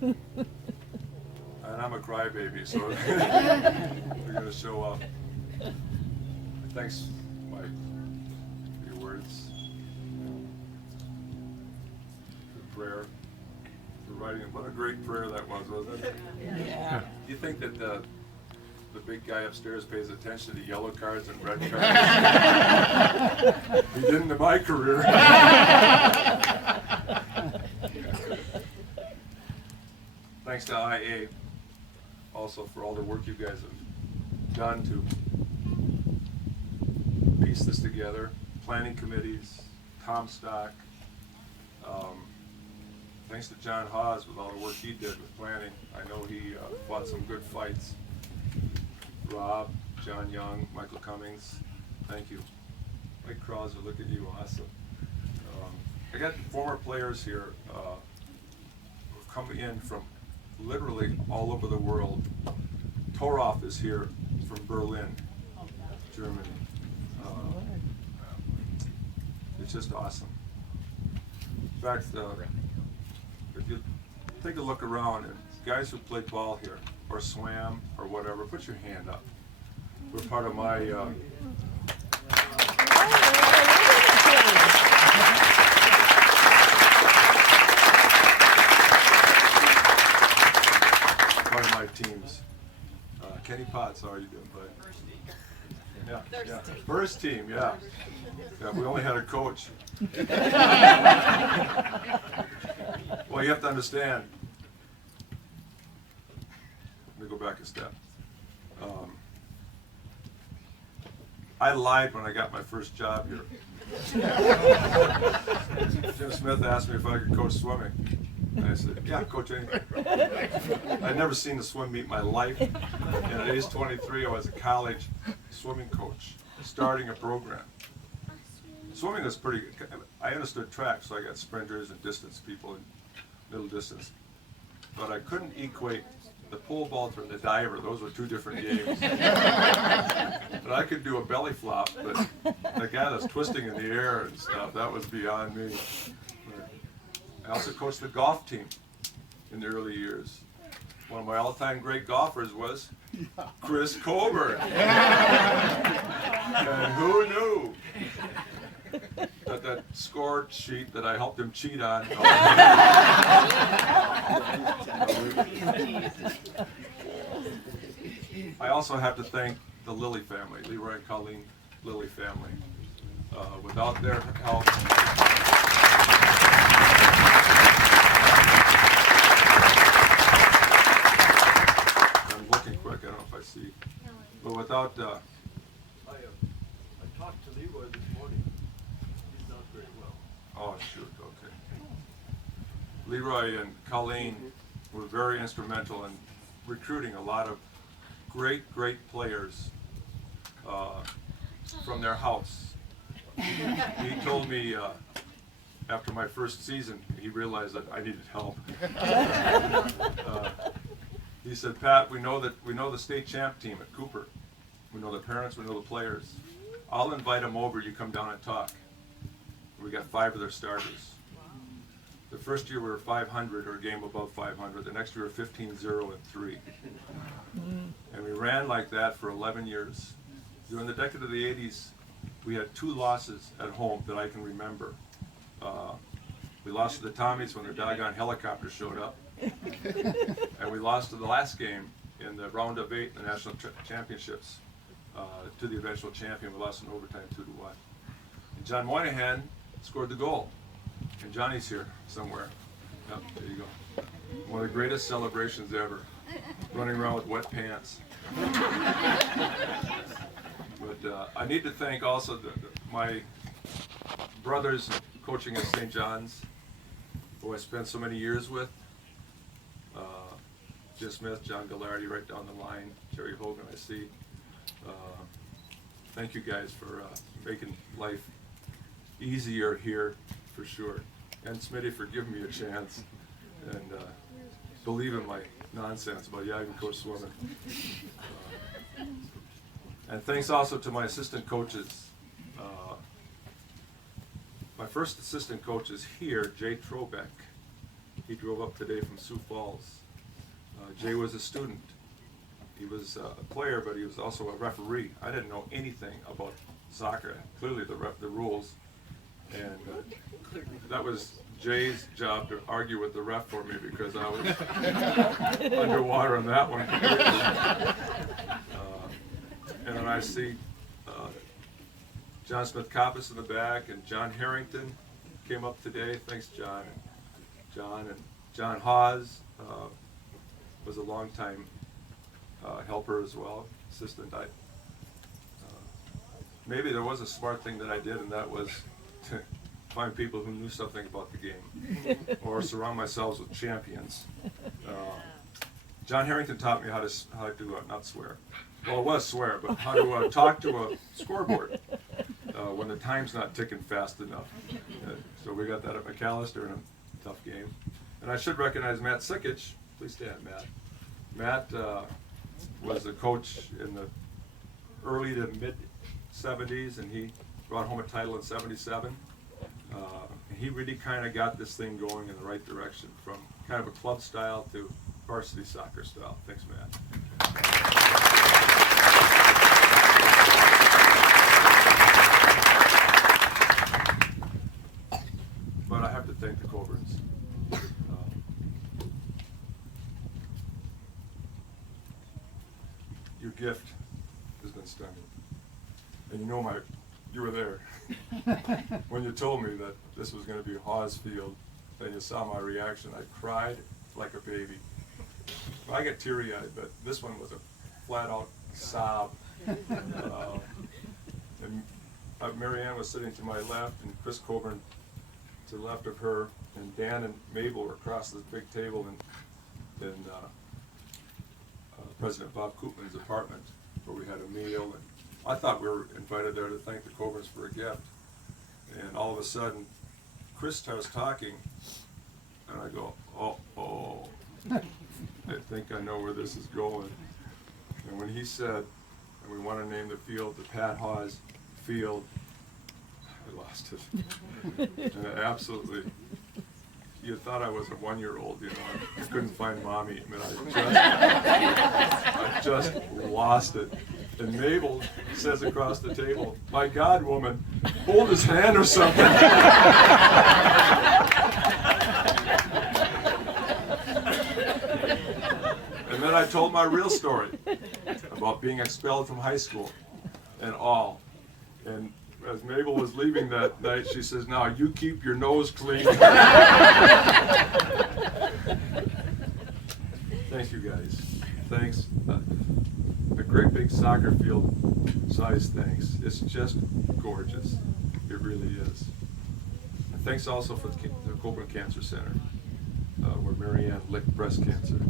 And I'm a crybaby, so we're going to show up. Thanks, Mike, for your words, for prayer, for writing. What a great prayer that was, wasn't it? Yeah. Do you think that the big guy upstairs pays attention to yellow cards and red cards? He didn't in my career. Thanks to IA also for all the work you guys have done to piece this together. Planning committees, Tom Stock. Thanks to John Haws with all the work he did with planning. I know he fought some good fights. Rob, John Young, Michael Cummings, thank you. Mike Krauser, look at you, awesome. I got former players here who've come in from literally all over the world. Torov is here from Berlin, Germany. It's just awesome. In fact, if you take a look around, and guys who played ball here, or swam, or whatever, put your hand up. We're part of my teams. Kenny Potts, how are you doing, bud? Yeah. First team, yeah. We only had a coach. Well, you have to understand. Let me go back a step. I lied when I got my first job here. Jim Smith asked me if I could coach swimming. And I said, yeah, coach anything. I'd never seen a swim meet in my life. And at age 23, I was a college swimming coach, starting a program. Swimming was pretty good. I understood track, so I got sprinters and distance people and middle distance. But I couldn't equate the pole vaulter and the diver. Those were two different games. But I could do a belly flop, but the guy that's twisting in the air and stuff, that was beyond me. I also coached the golf team in the early years. One of my all-time great golfers was Chris Colbert. And who knew that score sheet that I helped him cheat on. I also have to thank the Lilly family, Leroy and Colleen Lilly family. Without their help, I'm looking quick, I don't know if I see, but without I talked to Leroy this morning. He's not very well. oh shoot, okay. Leroy and Colleen were very instrumental in recruiting a lot of great players from their house. He told me after my first season, he realized that I needed help. He said, Pat, we know the state champ team at Cooper. We know the parents, we know the players. I'll invite them over, you come down and talk. We got 5 of their starters. The first year we were 500 or a game above 500. The next year we were 15-0-3. And we ran like that for 11 years. During the decade of the 80s, we had 2 losses at home that I can remember. We lost to the Tommies when their doggone helicopter showed up. And we lost to the last game in the round of 8 in the national championships to the eventual champion. We lost in overtime 2-1. And John Moynihan scored the goal. And Johnny's here somewhere. Yep, there you go. One of the greatest celebrations ever. Running around with wet pants. But I need to thank also my brothers coaching at St. John's, who I spent so many years with. Jim Smith, John Gallardi right down the line, Terry Hogan I see. Thank you guys for making life easier here for sure. And Smitty for giving me a chance and believe in my nonsense about I can coach swimming. And thanks also to my assistant coaches. My first assistant coach is here, Jay Trobeck. He drove up today from Sioux Falls. Jay was a student. He was a player, but he was also a referee. I didn't know anything about soccer, clearly the rules. And that was Jay's job to argue with the ref for me because I was underwater on that one. And then I see John Smith-Coppice in the back, and John Harrington came up today. Thanks, John. John Haws was a longtime helper as well, assistant. Maybe there was a smart thing that I did, and that was to find people who knew something about the game, or surround myself with champions. John Harrington taught me how to not swear. Well, it was swear, but how to talk to a scoreboard when the time's not ticking fast enough. So we got that at McAllister in a tough game. And I should recognize Matt Sikich. Please stand, Matt. Matt was a coach in the early to mid 70s, and he brought home a title in 77. He really kind of got this thing going in the right direction, from kind of a club style to varsity soccer style. Thanks, Matt. But I have to thank the Coburns. Your gift has been stunning. And you were there when you told me that this was going to be Haws Field, and you saw my reaction. I cried like a baby. I get teary-eyed, but this one was a flat-out sob. And Mary Ann was sitting to my left, and Chris Coburn to the left of her, and Dan and Mabel were across this big table in President Bob Koopman's apartment, where we had a meal. And I thought we were invited there to thank the Coburns for a gift. And all of a sudden, Chris starts talking, and I go, oh, I think I know where this is going. And when he said, and we want to name the field the Pat Haws Field, I lost it. And I absolutely, you thought I was a 1-year-old, I couldn't find mommy. I just lost it. And Mabel says across the table, "My God, woman, hold his hand or something." And then I told my real story about being expelled from high school and all. And as Mabel was leaving that night, she says, "Now you keep your nose clean." Thank you guys. Thanks. A great big soccer field size thanks. It's just gorgeous. It really is. And thanks also for the Coburn Cancer Center, where Mary Ann licked breast cancer.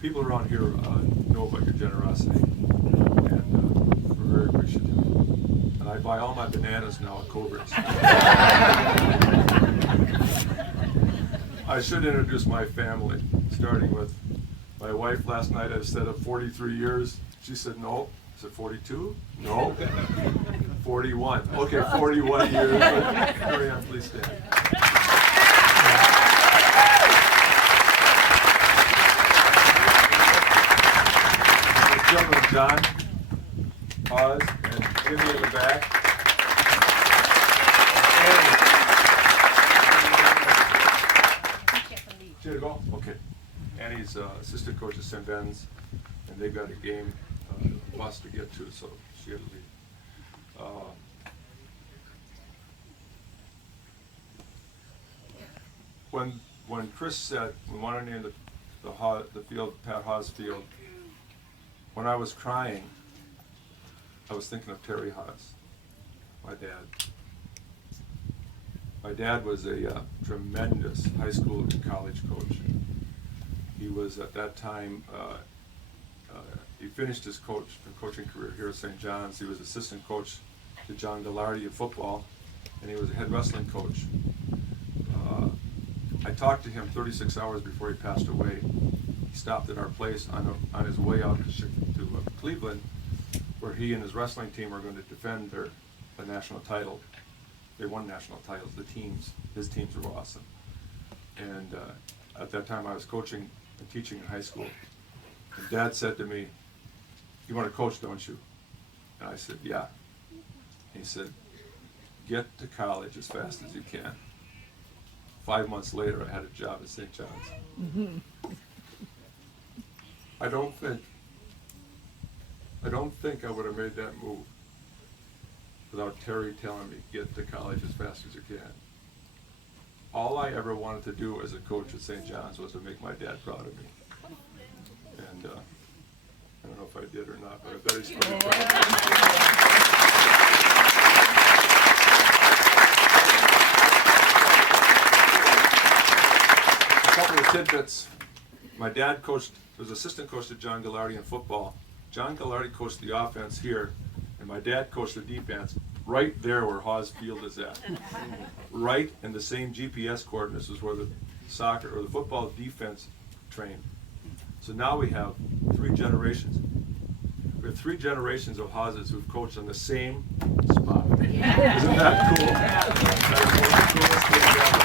People around here know about your generosity, and we're very appreciative. And I buy all my bananas now at Coburn's. I should introduce my family, starting with my wife. Last night I said of 43 years. She said no. I said 42? No. 41. Okay, 41 years. Hurry on, please stand. Children, John, Haws, and Jimmy in the back. She had to go? Okay. Annie's assistant coach at St. Ben's, and they've got a game bus to get to, so she had to leave. When Chris said we want to name the field Pat Haws Field, when I was crying, I was thinking of Terry Haws, my dad. My dad was a tremendous high school and college coach. He was at that time, he finished his coaching career here at St. John's. He was assistant coach to John Gallardi of football, and he was a head wrestling coach. I talked to him 36 hours before he passed away. He stopped at our place on his way out to Cleveland, where he and his wrestling team were going to defend the national title. They won national titles, the teams. His teams were awesome. And at that time I was coaching and teaching in high school. And Dad said to me, "You want to coach, don't you?" And I said, "Yeah." He said, "Get to college as fast as you can." 5 months later, I had a job at St. John's. Mm-hmm. I don't think I would have made that move without Terry telling me, "Get to college as fast as you can." All I ever wanted to do as a coach at St. John's was to make my dad proud of me. And I don't know if I did or not, but I bet he's pretty proud of me. A couple of tidbits. My dad was assistant coach to John Gallardi in football. John Gallardi coached the offense here, and my dad coached the defense right there where Haws Field is at. Right in the same GPS coordinates as where the soccer or the football defense trained. So now we have 3 generations. We have 3 generations of Hawses who've coached on the same spot. Yeah. Isn't that cool? Yeah. That is one of the coolest things ever.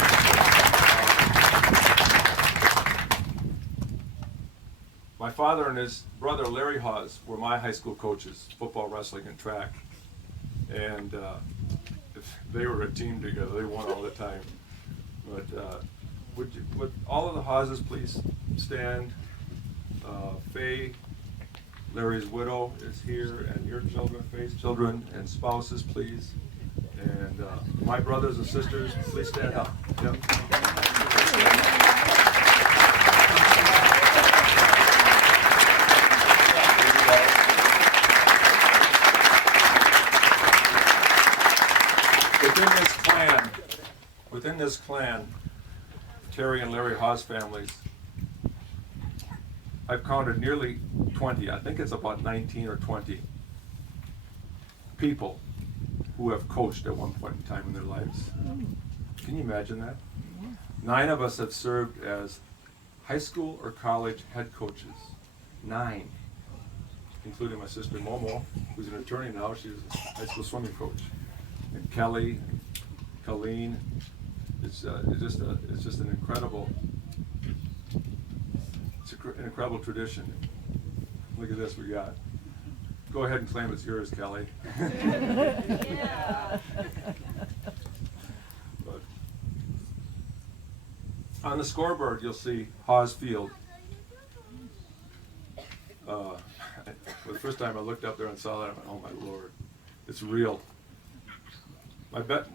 My father and his brother Larry Haws were my high school coaches, football, wrestling, and track. And they were a team together. They won all the time. But would all of the Hawses please stand? Faye, Larry's widow is here, and your children, Faye's children and spouses, please. And my brothers and sisters, please stand up. Yep. Within this clan, Terry and Larry Haws families, I've counted nearly 20, I think it's about 19 or 20 people who have coached at one point in time in their lives. Can you imagine that? 9 of us have served as high school or college head coaches. 9, including my sister Momo, who's an attorney now. She's a high school swimming coach. And Kelly, Colleen, it's just an incredible tradition. Look at this we got. Go ahead and claim it's yours, Kelly. Yeah. But on the scoreboard, you'll see Haws Field. For the first time I looked up there and saw that, I went, "Oh my Lord, it's real."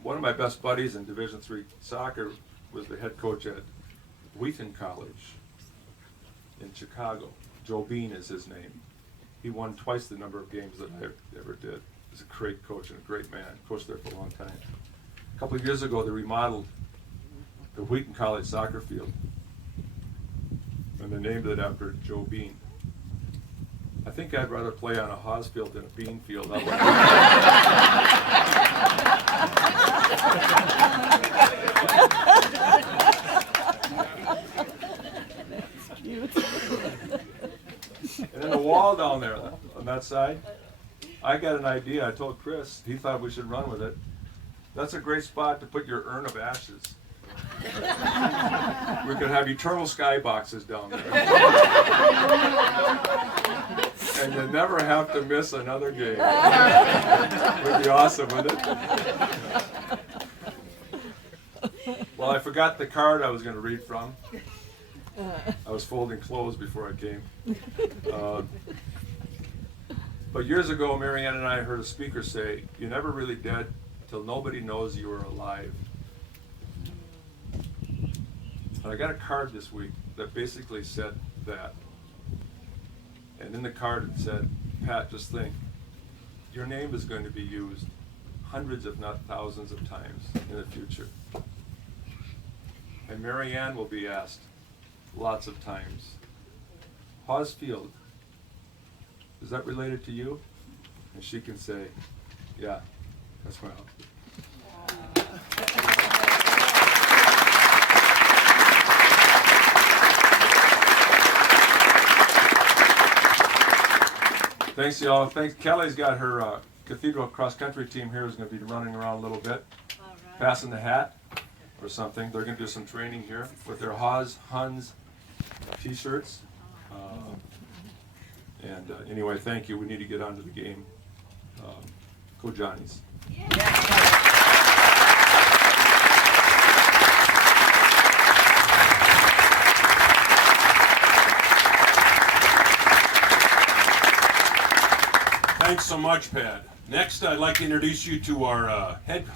One of my best buddies in Division III soccer was the head coach at Wheaton College in Chicago. Joe Bean is his name. He won twice the number of games that I ever did. He's a great coach and a great man. Coached there for a long time. A couple of years ago, they remodeled the Wheaton College soccer field, and they named it after Joe Bean. I think I'd rather play on a Haws field than a bean field. Would And then the wall down there on that side, I got an idea. I told Chris, he thought we should run with it. That's a great spot to put your urn of ashes. We could have eternal skyboxes down there. And you never have to miss another game. Would be awesome, wouldn't it? Well, I forgot the card I was going to read from. I was folding clothes before I came. But years ago, Marianne and I heard a speaker say, "You're never really dead till nobody knows you are alive." And I got a card this week that basically said that. And in the card it said, "Pat, just think, your name is going to be used hundreds if not thousands of times in the future. And Marianne will be asked lots of times, Haws Field, is that related to you?" And she can say, "Yeah, that's my house." Thanks, y'all. Thanks. Kelly's got her Cathedral cross country team here is going to be running around a little bit, passing the hat or something. They're going to do some training here with their Haws Huns t-shirts. Anyway, thank you. We need to get on to the game. Go Johnnies. Thanks so much, Pat. Next, I'd like to introduce you to our head